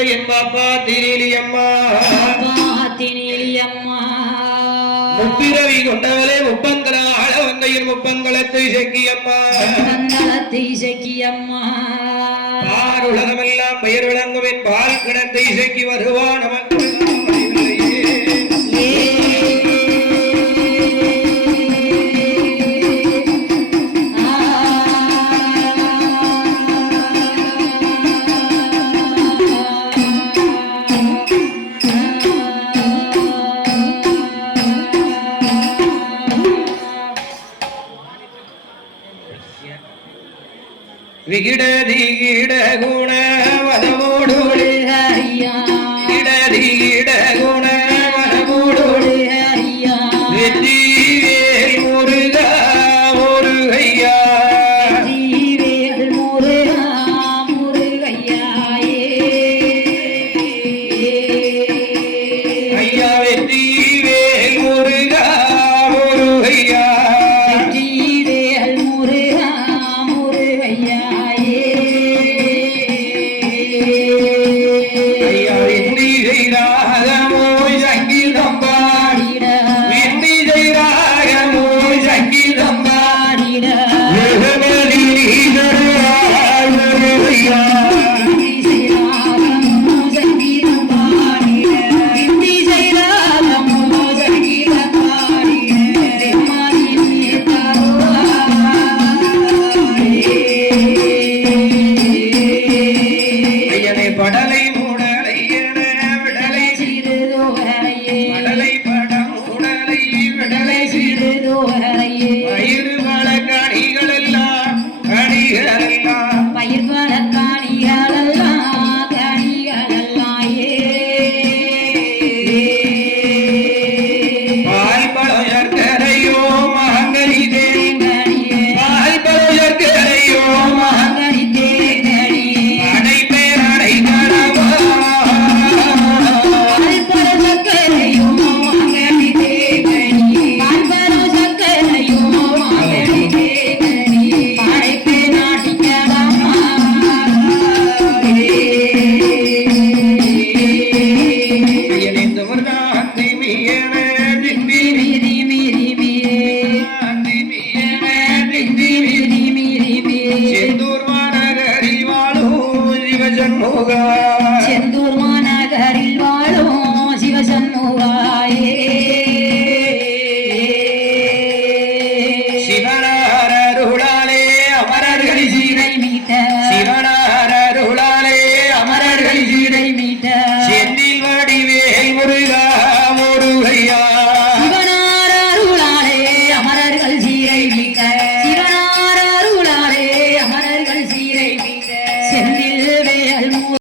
வந்த என் பாப்பா திரிலியம்மா முப்பிரவி கொண்டவளே முப்பந்தர ஆள வந்த என் முப்பங்களத்தை இசக்கியம்மா பார் உலகமெல்லாம் பெயர் விளங்கும் என் பால் கிணத்தை இசக்கி வருவான் நமக்கு விகிட குண வதமோடு கிட குண வதமோடு வெற்றிவேல் முருகா முருகையா ஐயா வெற்றிவேல் முருகா முருகையா